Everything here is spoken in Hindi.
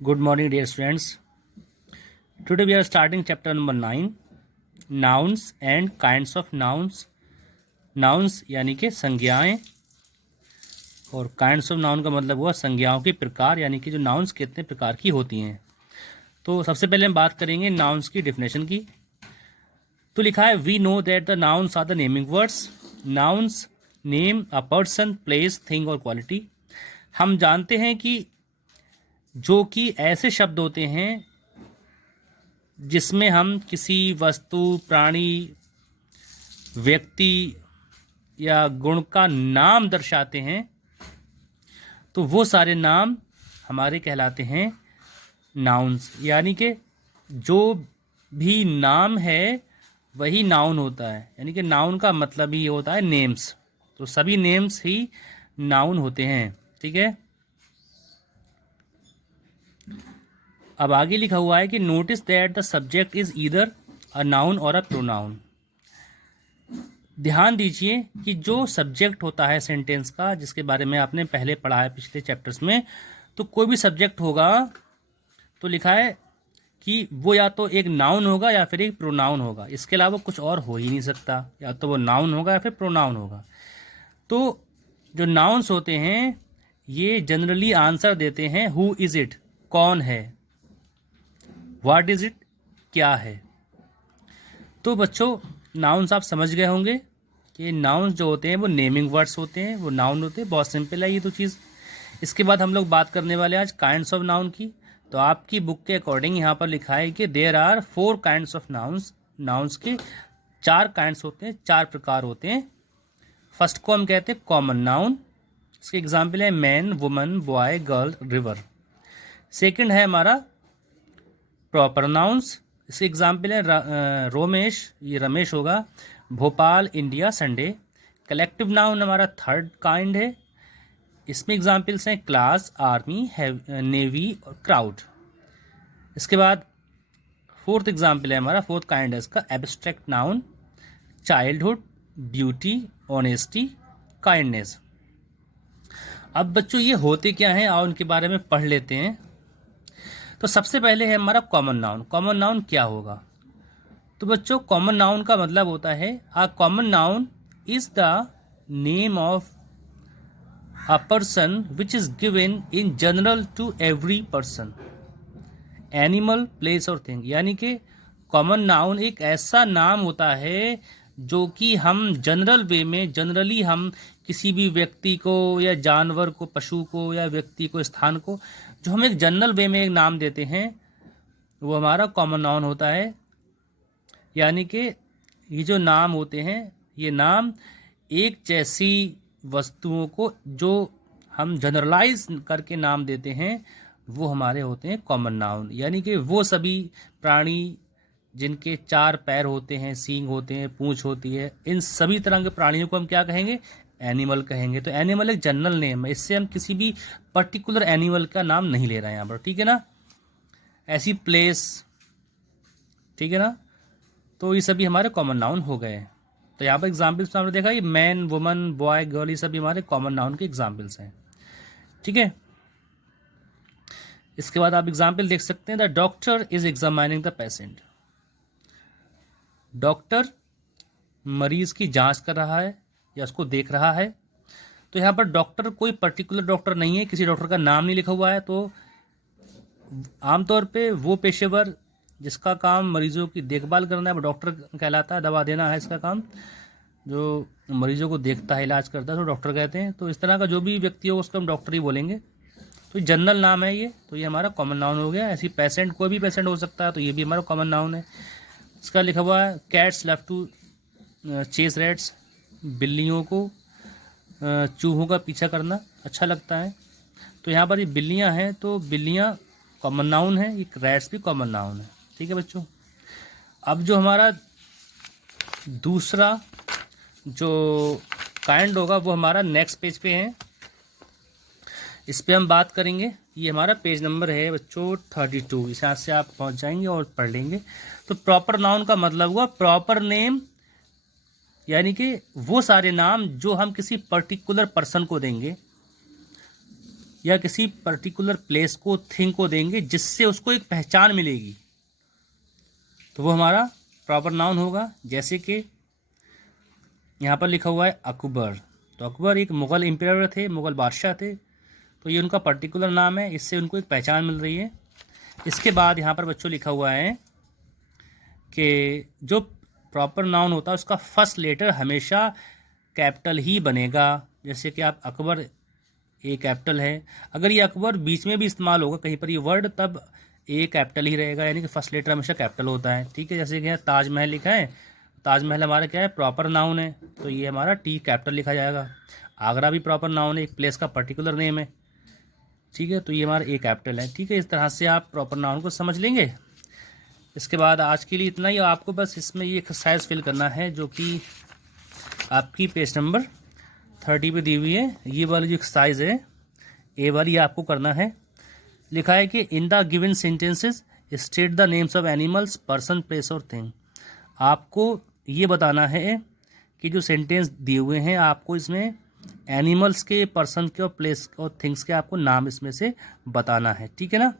Good morning, dear students. Today we are starting chapter number 9, Nouns and kinds of nouns. Nouns यानी कि संज्ञाएं, और kinds of noun का मतलब हुआ संज्ञाओं के प्रकार, यानी कि जो nouns कितने प्रकार की होती हैं। तो सबसे पहले हम बात करेंगे nouns की definition की। तो लिखा है we know that the nouns are the naming words. Nouns name a person, place, thing और quality. हम जानते हैं कि जो कि ऐसे शब्द होते हैं जिसमें हम किसी वस्तु, प्राणी, व्यक्ति या गुण का नाम दर्शाते हैं, तो वो सारे नाम हमारे कहलाते हैं नाउन्स। यानी कि जो भी नाम है वही नाउन होता है, यानी कि नाउन का मतलब ही होता है नेम्स। तो सभी नेम्स ही नाउन होते हैं, ठीक है। अब आगे लिखा हुआ है कि notice that the subject is either a noun और अ प्रोनाउन। ध्यान दीजिए कि जो सब्जेक्ट होता है सेंटेंस का, जिसके बारे में आपने पहले पढ़ा है पिछले चैप्टर्स में, तो कोई भी सब्जेक्ट होगा तो लिखा है कि वो या तो एक नाउन होगा या फिर एक प्रोनाउन होगा। इसके अलावा कुछ और हो ही नहीं सकता, या तो वो नाउन होगा या फिर प्रोनाउन होगा। तो जो नाउन्स होते हैं ये जनरली आंसर देते हैं हु इज इट, कौन है, व्हाट इज इट, क्या है। तो बच्चों नाउन्स आप समझ गए होंगे कि नाउन्स जो होते हैं वो नेमिंग वर्ड्स होते हैं, वो नाउन होते हैं। बहुत सिंपल है ये तो चीज़। इसके बाद हम लोग बात करने वाले हैं आज काइंड्स ऑफ नाउन की। तो आपकी बुक के अकॉर्डिंग यहाँ पर लिखा है कि there are 4 kinds of nouns. Nouns के 4 काइंड्स होते हैं, 4 प्रकार होते हैं। फर्स्ट को हम कहते हैं कॉमन नाउन। इसके एग्जाम्पल है man, woman, boy, girl, river. Second है हमारा प्रॉपर नाउन्स। इसके एग्जाम्पल है रोमेश, ये रमेश होगा, Bhopal, India, Sunday. Collective noun हमारा थर्ड काइंड है। इसमें एग्जाम्पल्स हैं क्लास, आर्मी, नेवी और क्राउड। इसके बाद फोर्थ एग्जाम्पल है हमारा, फोर्थ काइंड है इसका abstract noun, childhood, beauty, honesty, kindness. अब बच्चों ये होते क्या हैं, आओ उनके बारे में पढ़ लेते हैं। तो सबसे पहले है हमारा कॉमन नाउन। कॉमन नाउन क्या होगा? तो बच्चों कॉमन नाउन का मतलब होता है a common noun is the name of a person which is given in general to every person, animal, place और थिंग। यानी कि कॉमन नाउन एक ऐसा नाम होता है जो कि हम जनरल वे में, जनरली हम किसी भी व्यक्ति को या जानवर को, पशु को या व्यक्ति को, स्थान को, जो हम एक जनरल वे में एक नाम देते हैं वो हमारा कॉमन नाउन होता है। यानी कि ये जो नाम होते हैं ये नाम एक जैसी वस्तुओं को जो हम जनरलाइज करके नाम देते हैं वो हमारे होते हैं कॉमन नाउन। यानी कि वो सभी प्राणी जिनके 4 पैर होते हैं, सींग होते हैं, पूंछ होती है, इन सभी तरह के प्राणियों को हम क्या कहेंगे? एनिमल कहेंगे। तो एनिमल एक जनरल नेम है, इससे हम किसी भी पर्टिकुलर एनिमल का नाम नहीं ले रहे हैं यहाँ पर, ठीक है ना। ऐसी प्लेस, ठीक है ना। तो ये सभी हमारे कॉमन नाउन हो गए। तो यहाँ पर एग्जाम्पल्स में हमने देखा ये मैन, वुमन, बॉय, गर्ल, ये सभी हमारे कॉमन नाउन के एग्जाम्पल्स हैं, ठीक है। इसके बाद आप एग्जाम्पल देख सकते हैं the doctor is examining the patient. Doctor मरीज की जांच कर रहा है या उसको देख रहा है। तो यहाँ पर डॉक्टर कोई पर्टिकुलर डॉक्टर नहीं है, किसी डॉक्टर का नाम नहीं लिखा हुआ है। तो आमतौर पे वो पेशेवर जिसका काम मरीजों की देखभाल करना है वो डॉक्टर कहलाता है, दवा देना है इसका काम। जो मरीजों को देखता है, इलाज करता है, तो डॉक्टर कहते हैं। तो इस तरह का जो भी व्यक्ति हो उसको हम डॉक्टर ही बोलेंगे। तो जनरल नाम है ये, तो ये हमारा कॉमन नाउन हो गया। ऐसी पेशेंट, कोई भी पेशेंट हो सकता है, तो ये भी हमारा कॉमन नाउन है। इसका लिखा हुआ है cats love to chase rats. बिल्लियों को चूहों का पीछा करना अच्छा लगता है। तो यहाँ पर ये बिल्लियाँ हैं, तो बिल्लियाँ कॉमन नाउन है, एक रैट्स भी कॉमन नाउन है, ठीक है बच्चों। अब जो हमारा दूसरा जो काइंड होगा वो हमारा नेक्स्ट पेज पे है, इस पे हम बात करेंगे। ये हमारा पेज नंबर है बच्चों 32, इस यहाँ से आप पहुँच जाएंगे और पढ़ लेंगे। तो प्रॉपर नाउन का मतलब हुआ प्रॉपर नेम, यानी कि वो सारे नाम जो हम किसी पर्टिकुलर पर्सन को देंगे। या किसी पर्टिकुलर प्लेस को, थिंग को देंगे जिससे उसको एक पहचान मिलेगी, तो वो हमारा प्रॉपर नाउन होगा। जैसे कि यहाँ पर लिखा हुआ है अकबर, तो अकबर एक मुग़ल एम्परर थे, मुग़ल बादशाह थे, तो ये उनका पर्टिकुलर नाम है, इससे उनको एक पहचान मिल रही है। इसके बाद यहाँ पर बच्चों लिखा हुआ है कि जो प्रॉपर नाउन होता है उसका फर्स्ट लेटर हमेशा कैपिटल ही बनेगा। जैसे कि आप अकबर, ए कैपिटल है, अगर ये अकबर बीच में भी इस्तेमाल होगा कहीं पर ये वर्ड, तब ए कैपिटल ही रहेगा, यानी कि फर्स्ट लेटर हमेशा कैपिटल होता है। ठीक है, जैसे कि यहाँ ताजमहल लिखा है, ताजमहल हमारा क्या है, प्रॉपर नाउन है, तो ये हमारा टी कैपिटल लिखा जाएगा। आगरा भी प्रॉपर नाउन है, एक प्लेस का पर्टिकुलर नेम है। ठीक है, तो ये हमारा ए कैपिटल है। ठीक है, इस तरह से आप प्रॉपर नाउन को समझ लेंगे। इसके बाद आज के लिए इतना ही। आपको बस इसमें ये एक्सरसाइज फिल करना है जो कि आपकी पेज नंबर 30 पे दी हुई है। ये वाली जो एक्सरसाइज है, ए वाली, आपको करना है। लिखा है कि in the given sentences state the names of animals, person, place और थिंग। आपको ये बताना है कि जो सेंटेंस दिए हुए हैं आपको इसमें एनिमल्स के, पर्सन के और प्लेस और थिंग्स के आपको नाम इसमें से बताना है। ठीक है ना।